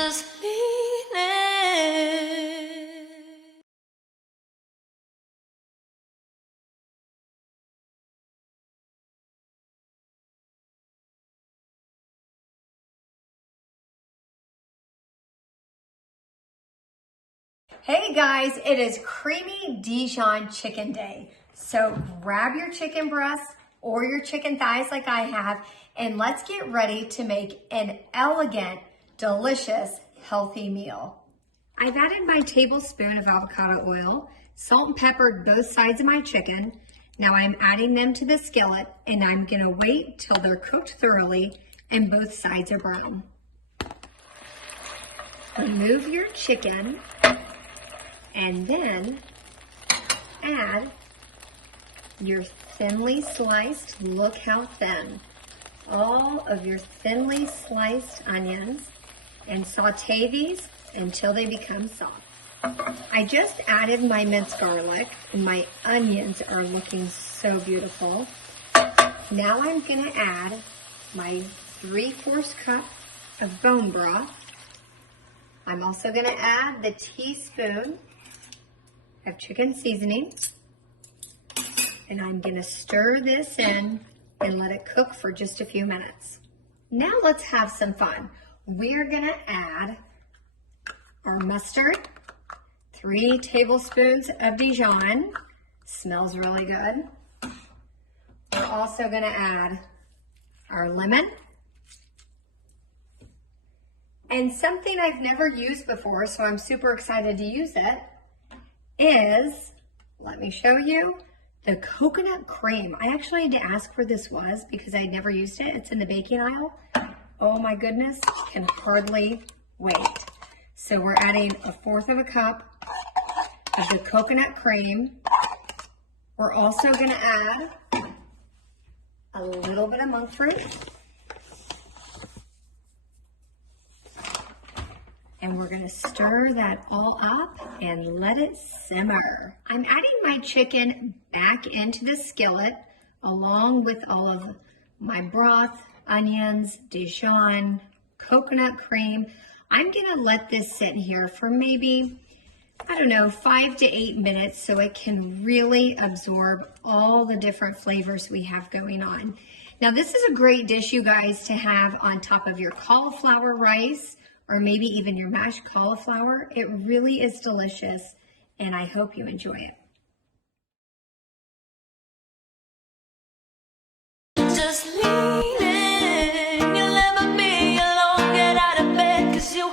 just leaning. Hey guys, it is creamy Dijon chicken day. So grab your chicken breasts or your chicken thighs like I have, and let's get ready to make an elegant, delicious, healthy meal. I've added my tablespoon of avocado oil, salt and peppered both sides of my chicken. Now I'm adding them to the skillet, and I'm gonna wait till they're cooked thoroughly and both sides are brown. Remove your chicken and then add your thinly sliced, look how thin, all of your thinly sliced onions, and saute these until they become soft. I just added my minced garlic and my onions are looking so beautiful. Now I'm gonna add my 3/4 cup of bone broth. I'm also gonna add the teaspoon of chicken seasoning, and I'm gonna stir this in and let it cook for just a few minutes. Now let's have some fun. We're gonna add our mustard, 3 tablespoons of Dijon, smells really good. We're also gonna add our lemon, and something I've never used before, so I'm super excited to use it, is, let me show you, the coconut cream. I actually had to ask where this was because I never used it. It's in the baking aisle. Oh my goodness, can hardly wait. So we're adding 1/4 cup of the coconut cream. We're also gonna add a little bit of monk fruit. And we're gonna stir that all up and let it simmer. I'm adding my chicken back into the skillet along with all of my broth, onions, Dijon, coconut cream. I'm gonna let this sit here for maybe, I don't know, 5 to 8 minutes so it can really absorb all the different flavors we have going on. Now this is a great dish, you guys, to have on top of your cauliflower rice, or maybe even your mashed cauliflower. It really is delicious, and I hope you enjoy it. Just leaning. You'll never be alone. Get out of bed 'cause you